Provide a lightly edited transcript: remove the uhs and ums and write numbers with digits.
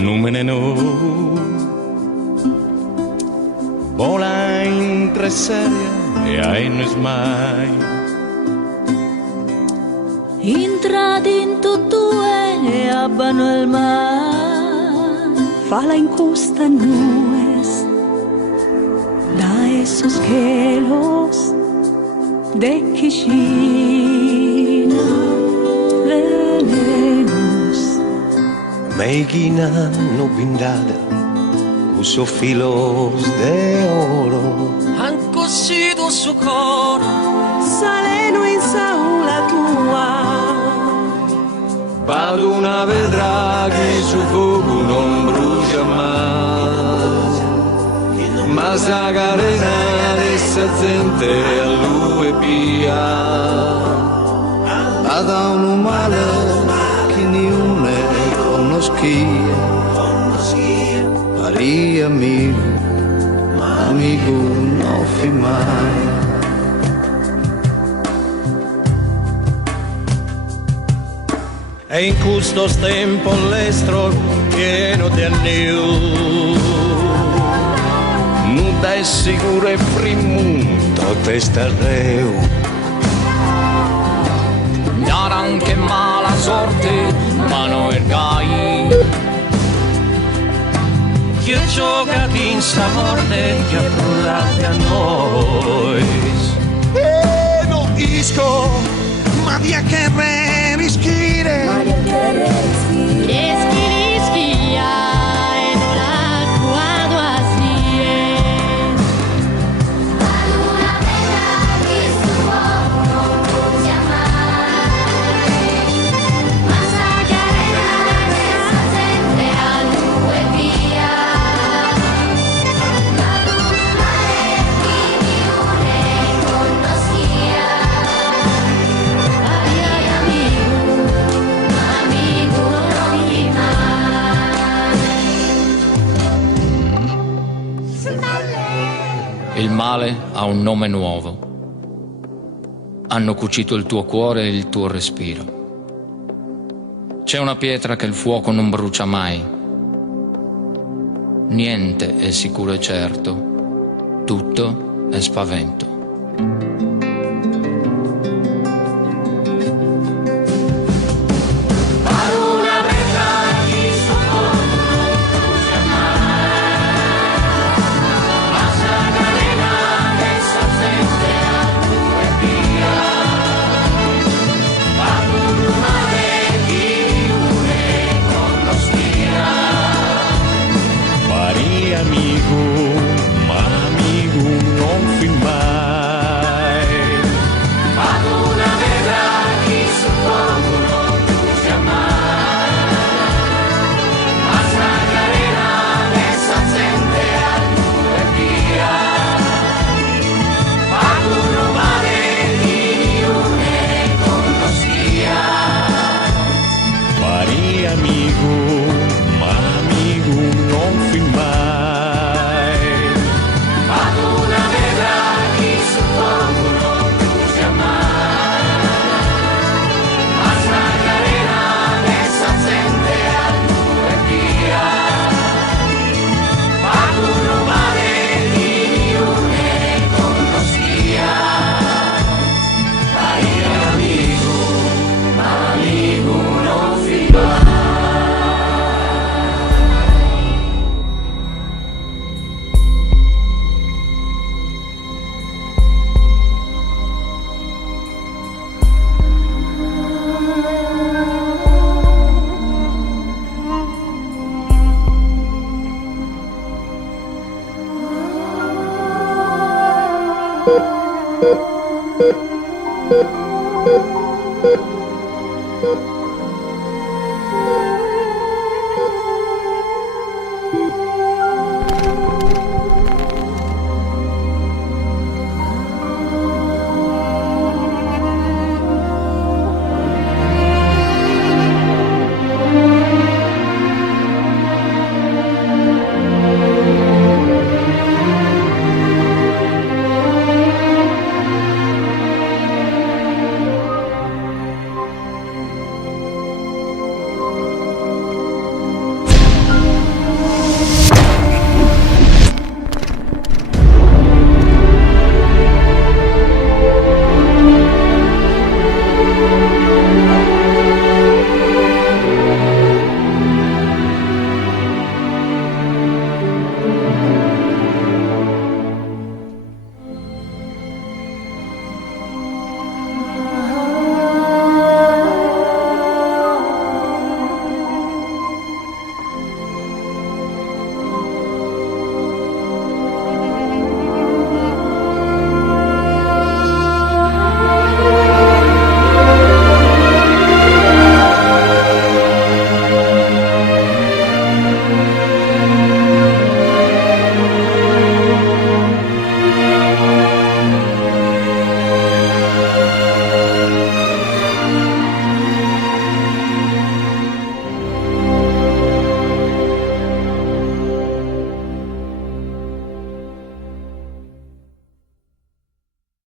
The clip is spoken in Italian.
numene no. Vola entre seria e ai nos mai. Intra dinto e abbano el mar. Fala en costa nubes, da esos cielos de Kishina venenos. Meigina no bindada, uso filos de oro. Han cosido su coro, Saleno in saula tua. Paduna vedrà che su fuoco non brucia mai. Ma sa carena dessa gente a lui pia. Ada un male che niune conoscia. Pari amigo, amigo non fi mai. E in custos tempo l'estro pieno di anniu. Non è sicuro e frimuto testa reu. daran che mala sorte, ma no ergai. Che gioca in sta morte che ha brullato a noi. No isco, ma via che rischire. Il male ha un nome nuovo. Hanno cucito il tuo cuore e il tuo respiro. C'è una pietra che il fuoco non brucia mai. Niente è sicuro e certo. Tutto è spavento.